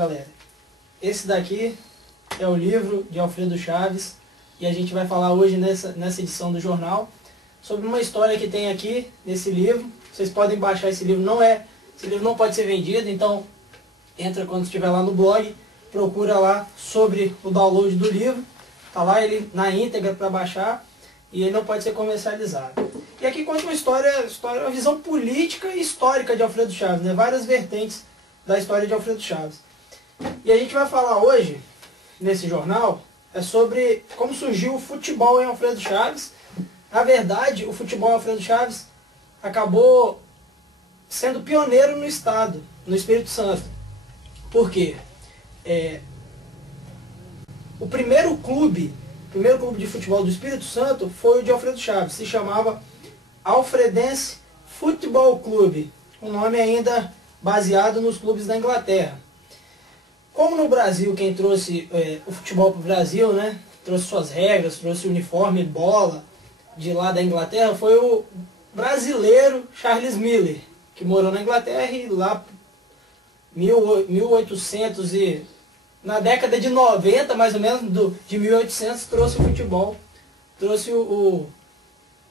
galera, esse daqui é o livro de Alfredo Chaves e a gente vai falar hoje nessa edição do jornal sobre uma história que tem aqui nesse livro. Vocês podem baixar esse livro, esse livro não pode ser vendido, então entra quando estiver lá no blog, procura lá sobre o download do livro, tá lá ele na íntegra para baixar e ele não pode ser comercializado. E aqui conta uma visão política e histórica de Alfredo Chaves, né? Várias vertentes da história de Alfredo Chaves. E a gente vai falar hoje, nesse jornal, sobre como surgiu o futebol em Alfredo Chaves. Na verdade, o futebol em Alfredo Chaves acabou sendo pioneiro no estado, no Espírito Santo. Por quê? O primeiro clube de futebol do Espírito Santo foi o de Alfredo Chaves, se chamava Alfredense Futebol Clube, um nome ainda baseado nos clubes da Inglaterra. Como no Brasil, quem trouxe o futebol para o Brasil, né, trouxe suas regras, trouxe uniforme, bola de lá da Inglaterra, foi o brasileiro Charles Miller, que morou na Inglaterra e lá 1800 e na década de 90, mais ou menos, de 1800, trouxe o futebol, trouxe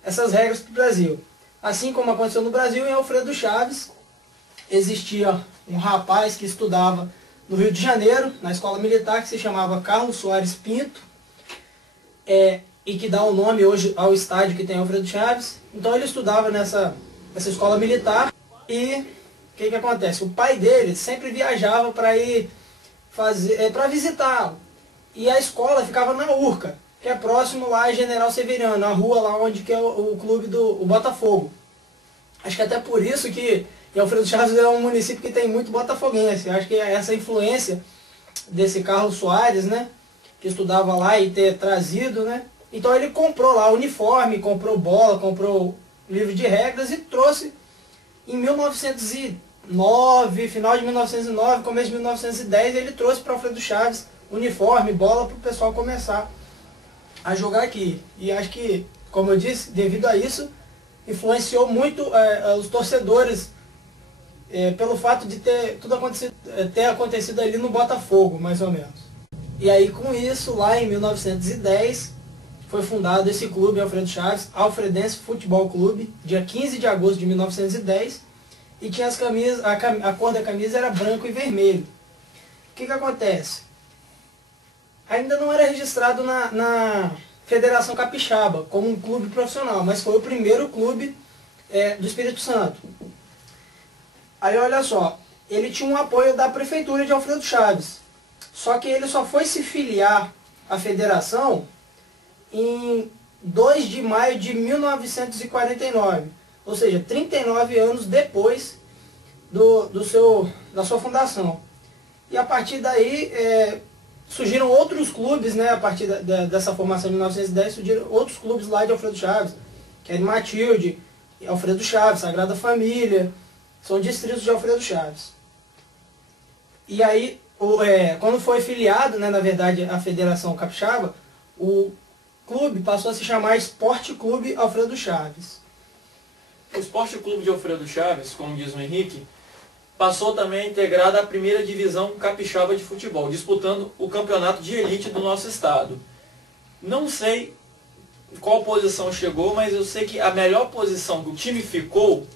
essas regras para o Brasil. Assim como aconteceu no Brasil, em Alfredo Chaves, existia um rapaz que estudava no Rio de Janeiro, na escola militar, que se chamava Carlos Soares Pinto, e que dá o nome hoje ao estádio que tem Alfredo Chaves. Então ele estudava nessa escola militar e o que acontece? O pai dele sempre viajava para ir para visitá-lo. E a escola ficava na Urca, que é próximo lá a General Severiano, a rua lá onde que é o clube do Botafogo. Acho que até por isso que Alfredo Chaves é um município que tem muito botafoguense. Acho que essa influência desse Carlos Soares, né, que estudava lá e ter trazido, né, então ele comprou lá o uniforme, comprou bola, comprou livro de regras e trouxe em 1909, final de 1909, começo de 1910, ele trouxe para Alfredo Chaves uniforme, bola para o pessoal começar a jogar aqui. E acho que, como eu disse, devido a isso, influenciou muito os torcedores, pelo fato de ter acontecido ali no Botafogo, mais ou menos. E aí com isso, lá em 1910, foi fundado esse clube, Alfredo Chaves, Alfredense Futebol Clube, dia 15 de agosto de 1910, e tinha as camisas, a cor da camisa era branco e vermelho. O que acontece? Ainda não era registrado na Federação Capixaba como um clube profissional, mas foi o primeiro clube do Espírito Santo. Aí olha só, ele tinha um apoio da prefeitura de Alfredo Chaves, só que ele só foi se filiar à federação em 2 de maio de 1949, ou seja, 39 anos depois da sua fundação. E a partir daí surgiram outros clubes, né, a partir dessa formação de 1910, surgiram outros clubes lá de Alfredo Chaves, que é de Matilde, Alfredo Chaves, Sagrada Família, são distritos de Alfredo Chaves. E aí, quando foi filiado, né, na verdade, à Federação Capixaba, o clube passou a se chamar Esporte Clube Alfredo Chaves. O Esporte Clube de Alfredo Chaves, como diz o Henrique, passou também a integrar a primeira divisão capixaba de futebol, disputando o campeonato de elite do nosso estado. Não sei qual posição chegou, mas eu sei que a melhor posição que o time ficou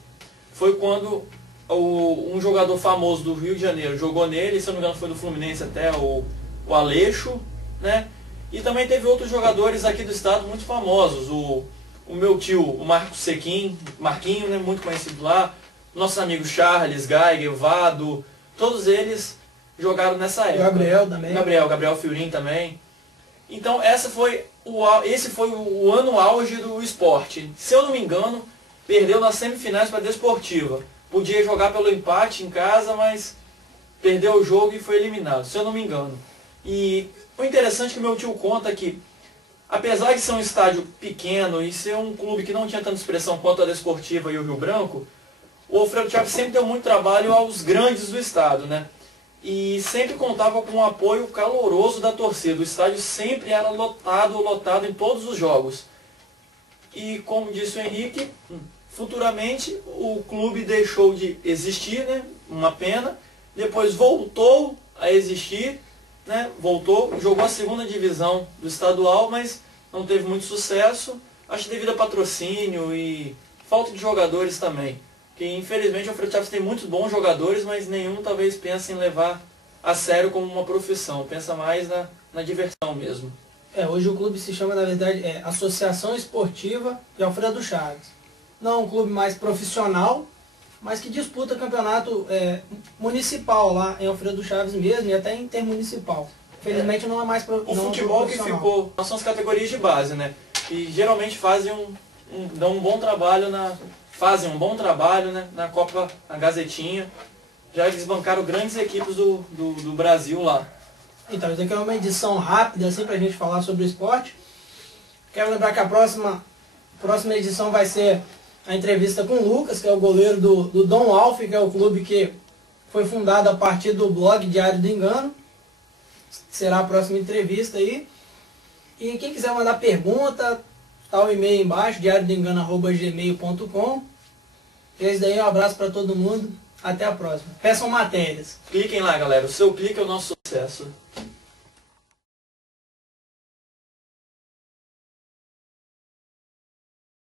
foi quando um jogador famoso do Rio de Janeiro jogou nele, se eu não me engano foi do Fluminense até, o Aleixo, né? E também teve outros jogadores aqui do estado muito famosos, o meu tio, o Marquinho, né, muito conhecido lá, nossos amigos Charles, Geiger, Vado, todos eles jogaram nessa época. Gabriel também. Gabriel Fiorin também. Então esse foi o ano auge do esporte. Se eu não me engano, perdeu nas semifinais para a Desportiva. Podia jogar pelo empate em casa, mas perdeu o jogo e foi eliminado, se eu não me engano. E o interessante é que meu tio conta que, apesar de ser um estádio pequeno e ser um clube que não tinha tanta expressão quanto a Desportiva e o Rio Branco, o Alfredo Chaves sempre deu muito trabalho aos grandes do estado, né? E sempre contava com um apoio caloroso da torcida. O estádio sempre era lotado em todos os jogos. E como disse o Henrique, futuramente o clube deixou de existir, né? Uma pena. Depois voltou a existir, né? Voltou, jogou a segunda divisão do estadual, mas não teve muito sucesso, acho devido a patrocínio e falta de jogadores também. Que infelizmente o Alfredo Chaves tem muitos bons jogadores, mas nenhum talvez pense em levar a sério como uma profissão, pensa mais na diversão mesmo. Hoje o clube se chama, na verdade, Associação Esportiva de Alfredo Chaves. Não é um clube mais profissional, mas que disputa campeonato municipal lá em Alfredo Chaves mesmo e até intermunicipal. Infelizmente não é mais o futebol que ficou, são as categorias de base, né? E geralmente dão um bom trabalho fazem um bom trabalho, né, na Copa, na Gazetinha. Já desbancaram grandes equipes do Brasil lá. Então, isso aqui é uma edição rápida, assim, pra gente falar sobre o esporte. Quero lembrar que a próxima edição vai ser a entrevista com o Lucas, que é o goleiro do Dom Alf, que é o clube que foi fundado a partir do blog Diário do Engano. Será a próxima entrevista aí. E quem quiser mandar pergunta, tá o e-mail aí embaixo, diariodoengano@gmail.com. Esse daí é um abraço para todo mundo. Até a próxima. Peçam matérias. Cliquem lá, galera. O seu clique é o nosso sucesso.